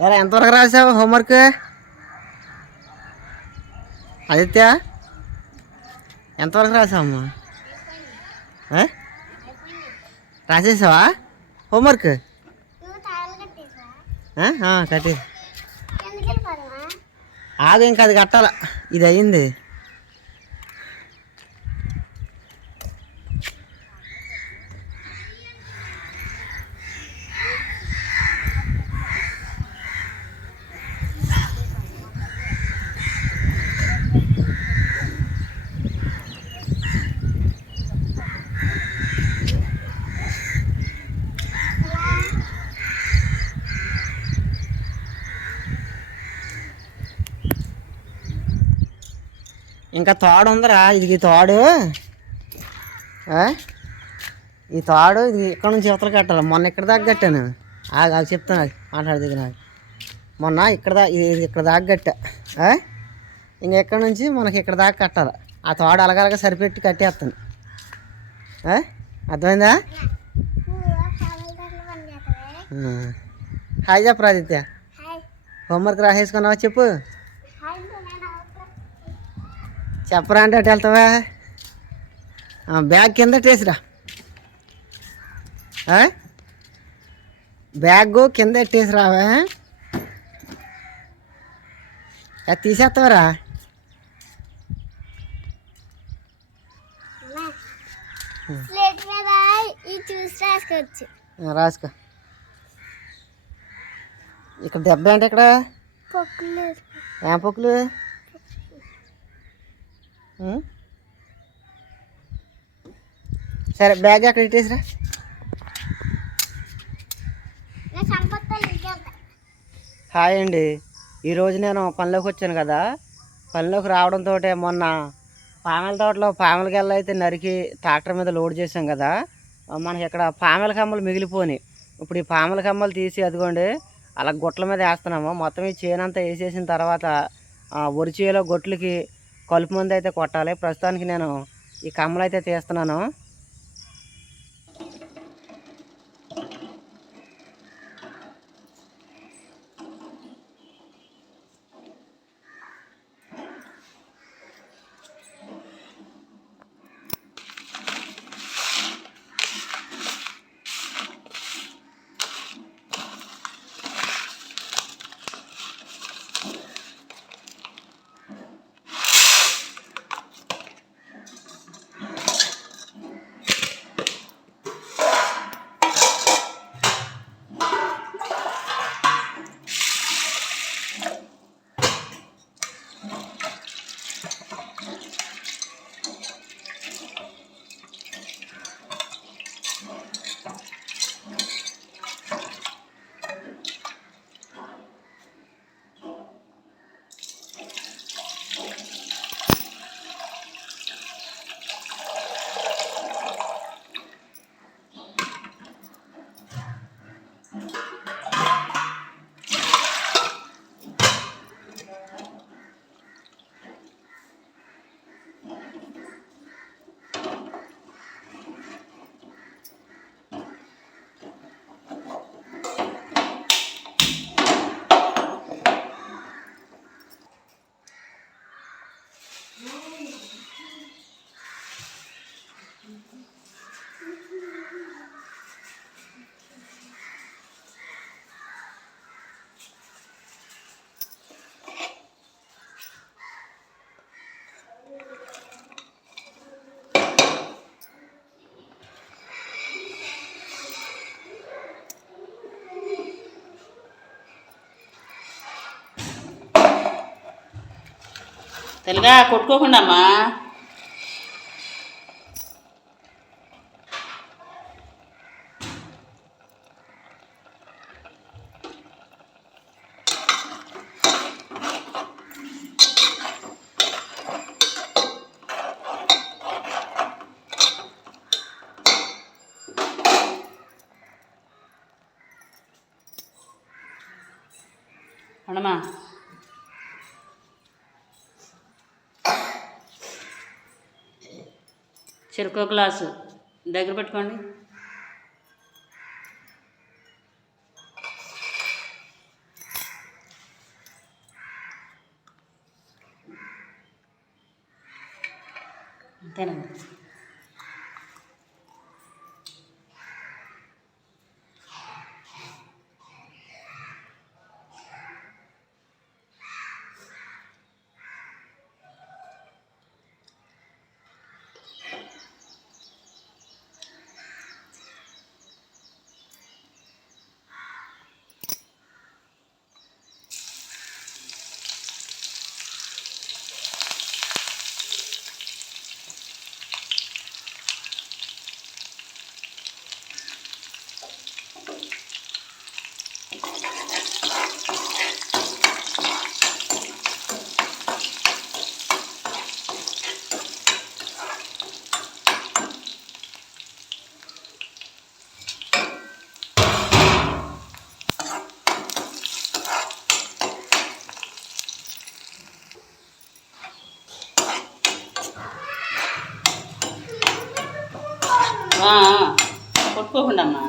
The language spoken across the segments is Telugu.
ఎలా ఎంతవరకు రాసావు హోంవర్క్ ఆదిత్య ఎంతవరకు రాసావమ్మా? రాసేసావా? హోంవర్క్ కట్టి. ఆగు ఇంకా అది కట్టాల. ఇది అయ్యింది. ఇంకా తోడు ఉందిరా ఇది తోడు? ఈ తాడు ఇది ఇక్కడ నుంచి ఇవతల కట్టాలి మొన్న ఇక్కడ దాకా కట్టాను ఆగు చెప్తాను. మాట్లాడదు నాకు మొన్న ఇక్కడ దా ఇది ఇక్కడ దాకా కట్టా? ఇంక ఇక్కడ నుంచి మనకి ఇక్కడ దాకా కట్టాలి ఆ తాడు అలగలగా సరిపెట్టి కట్టేస్తాను? అర్థమైందా. హాయ్ చెప్పు ఆదిత్య హాయ్ హోంవర్క్ రాసేసుకున్నావా చెప్పు చెప్పరా అంటే అటు వెళ్తావా? బ్యాగ్ కింద టేసిరా బ్యాగ్ కింద ఎట్టేసి రావా అది తీసేస్తావరా? రాసుకో. ఇక్కడ దెబ్బ ఏంటి ఇక్కడ? పొక్కులు. ఏం పొక్కులు? సరే బ్యాగ్ అక్కడ ఇట్టేసిరా హాయ్ అండి. ఈరోజు నేను పనిలోకి వచ్చాను కదా. పనిలోకి రావడంతో మొన్న పామెల తోటలో పామెల గెల్ల అయితే నరికి ట్రాక్టర్ మీద లోడ్ చేసాం కదా. మనకి ఇక్కడ పామెల కమ్మలు మిగిలిపోయినాయి. ఇప్పుడు ఈ పామెల కమ్మలు తీసి అదిగోండి అలా గుట్ల మీద వేస్తున్నాము. మొత్తం ఈ చేనంతా వేసేసిన తర్వాత ఆ, వరి చేలో గొట్లకి కలుపు మందు అయితే కొట్టాలి. ప్రస్తుతానికి నేను ఈ కమ్మలు అయితే తీస్తున్నాను. తెలుగా కొట్టుకోకుండా అమ్మా చెరుకు గ్లాసు దగ్గర పెట్టుకోండి అంతేనండి ఆ, ఆ, కొట్టుకోకుండా అమ్మా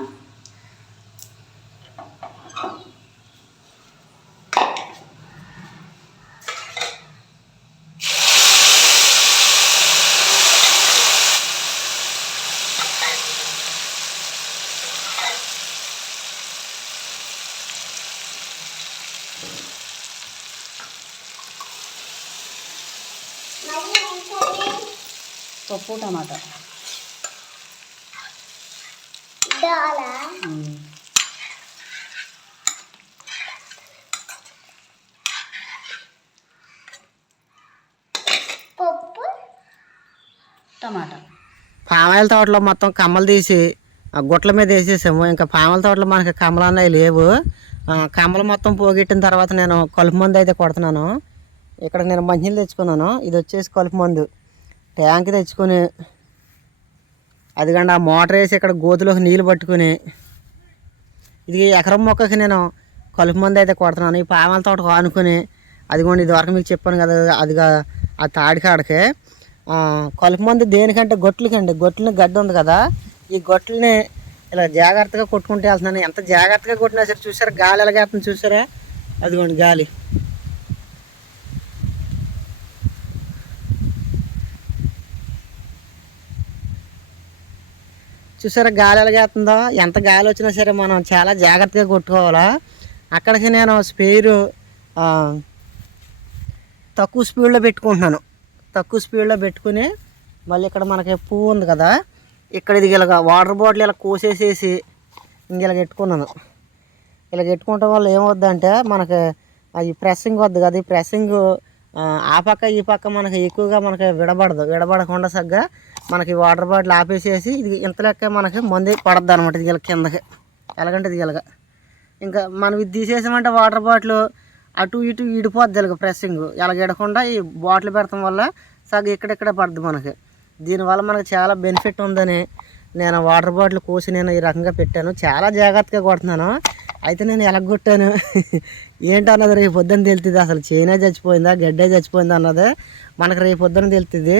పప్పు టమాటా. పప్పు? టమాటా. పామాయిల తోటలో మొత్తం కమ్మలు తీసి ఆ గుట్ల మీద వేసేసాము. ఇంకా పామాయిల తోటలో మనకి కమ్మలు అన్నవి లేవు. ఆ, కమ్మలు మొత్తం పోగొట్టిన తర్వాత నేను కలుపు మందు అయితే కొడుతున్నాను. ఇక్కడ నేను మంచినీళ్ళు తెచ్చుకున్నాను. ఇది వచ్చేసి కలుపు మందు. ట్యాంక్ తెచ్చుకొని అదిగండి ఆ మోటార్ వేసి ఇక్కడ గోతులోకి నీళ్ళు పట్టుకుని. ఇది ఎకరం మొక్కకి నేను కలుపు మందు అయితే కొడుతున్నాను. ఈ పామాల తోట ఆనుకొని అదిగోండి ఇది వరకు మీకు చెప్పాను కదా అదిగా ఆ తాడి కాడకి. కలుపు మందు దేనికంటే గొట్లకండి. గొట్లని గడ్డి ఉంది కదా ఈ గొట్లని ఇలా జాగ్రత్తగా కొట్టుకుంటే వెళ్తున్నాను. ఎంత జాగ్రత్తగా కొట్టినా సరే చూసారా? గాలి ఎలాగేస్తుంది చూసారా? అదిగోండి గాలి. చూసారా గాలి ఎలాగేస్తుందో? ఎంత గాలి వచ్చినా సరే మనం చాలా జాగ్రత్తగా కొట్టుకోవాలా? అక్కడికి నేను స్పేరు తక్కువ స్పీడ్లో పెట్టుకుంటున్నాను. తక్కువ స్పీడ్లో పెట్టుకుని మళ్ళీ ఇక్కడ మనకి పువ్వు ఉంది కదా? ఇక్కడ ఇది ఇలాగ వాటర్ బాటిల్ ఇలా కోసేసేసి ఇంక ఇలా పెట్టుకున్నాను. ఇలా పెట్టుకోవటం వల్ల ఏమవుద్దంటే మనకి అది ప్రెస్సింగ్ వద్దు కదా? ఈ ప్రెస్సింగ్ ఆ పక్క ఈ పక్క మనకి ఎక్కువగా మనకి విడబడదు. విడబడకుండా సగ్గా మనకి వాటర్ బాటిల్ ఆపేసేసి ఇది ఇంత లెక్క మనకి మంది పడద్దు అనమాట ఇది ఇలా కిందకి. ఎలాగంటే ఇది ఇలాగ. ఇంకా మనం ఇది తీసేసామంటే వాటర్ బాటిల్ అటు ఇటు ఇడిపోద్ది ఇలాగ ప్రెస్సింగ్. ఇలా ఇడకుండా ఈ బాటిల్ పెడతాం వల్ల సగ ఇక్కడిక్కడ పడుద్ది మనకి. దీనివల్ల మనకి చాలా బెనిఫిట్ ఉందని నేను వాటర్ బాటిల్ కోసి నేను ఈ రకంగా పెట్టాను. చాలా జాగ్రత్తగా కొడుతున్నాను. అయితే నేను ఎలా కొట్టాను ఏంటన్నది రేపు పొద్దున్న తెలుస్తుంది. అసలు చైనా చచ్చిపోయిందా? గడ్డే చచ్చిపోయిందా అన్నది మనకు రేపు పొద్దున తెలుస్తుంది.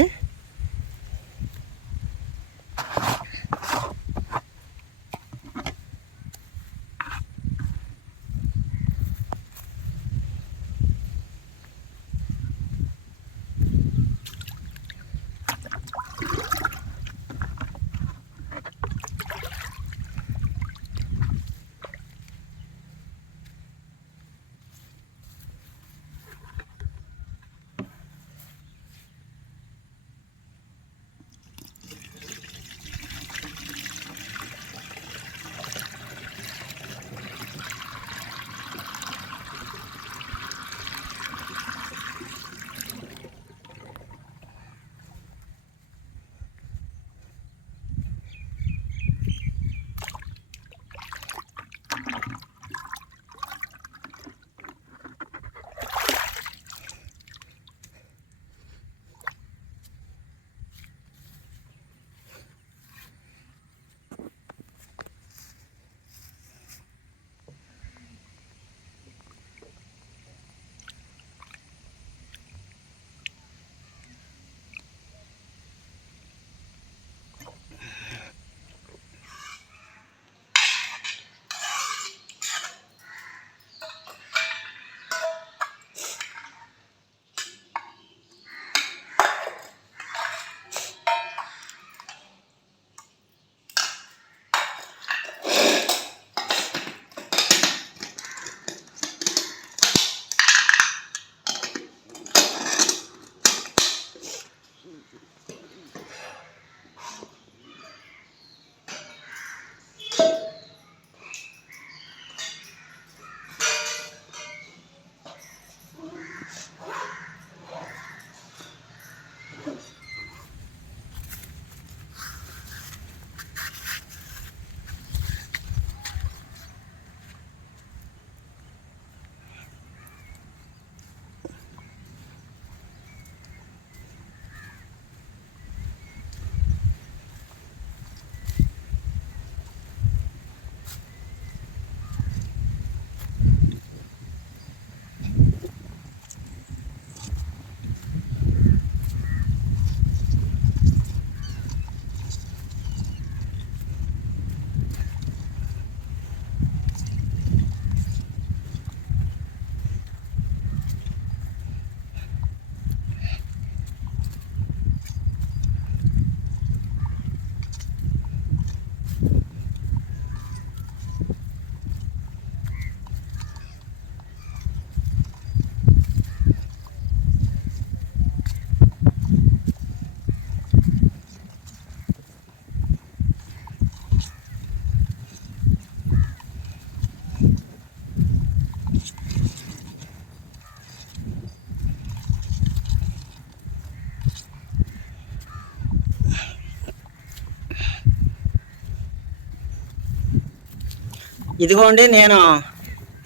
ఇదిగోండి నేను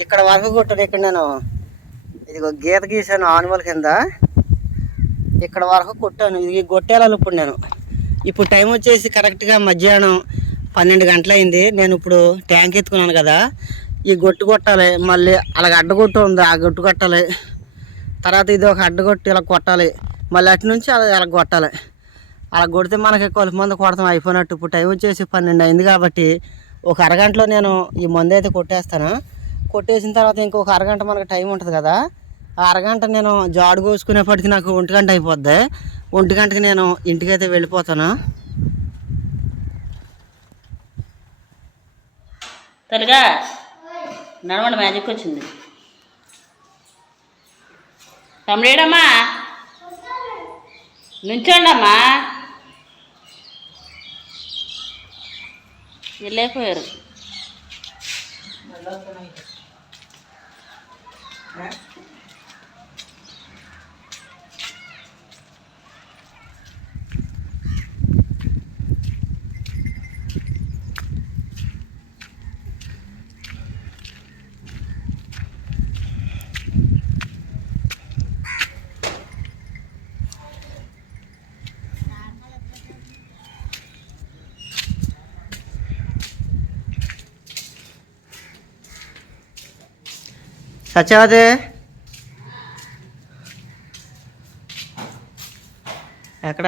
ఇక్కడ వరకు కొట్టాను ఇక్కడ నేను ఇదిగో గీత గీసాను ఆనుమల్ కింద. ఇక్కడ వరకు కొట్టాను. ఇది కొట్టేయాలి ఇప్పుడు నేను. ఇప్పుడు టైం వచ్చేసి కరెక్ట్గా మధ్యాహ్నం పన్నెండు గంటలైంది. నేను ఇప్పుడు ట్యాంక్ ఎత్తుకున్నాను కదా. ఈ గొట్టు కొట్టాలి. మళ్ళీ అలాగ అడ్డగొట్టు ఉంది. ఆ గొట్టు కొట్టాలి. తర్వాత ఇది ఒక అడ్డగొట్టు ఇలా కొట్టాలి. మళ్ళీ అటు నుంచి అలా అలా కొట్టాలి. అలా కొడితే మనకి కొలుపు మంది కొడతాం. అయిపోయినట్టు. ఇప్పుడు టైం వచ్చేసి పన్నెండు అయింది కాబట్టి ఒక అరగంటలో నేను ఈ మందు అయితే కొట్టేస్తాను. కొట్టేసిన తర్వాత ఇంకొక అరగంట మనకు టైం ఉంటుంది కదా ఆ అరగంట నేను జాడు కోసుకునేప్పటికి నాకు ఒంటి గంట అయిపోద్ది. ఒంటి గంటకి నేను ఇంటికైతే వెళ్ళిపోతాను. తొలిగా నడవండి మ్యాజిక్ వచ్చింది. తమ్ముడేడమ్మా నుంచోండమ్మా. అమ్మా వెళ్ళైపోయారు సత్యవతి ఎక్కడ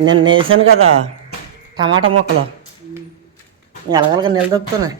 నేను వేసాను కదా టమాటా మొక్కలు ఎలగలగా నిలదొక్కుతున్నాయి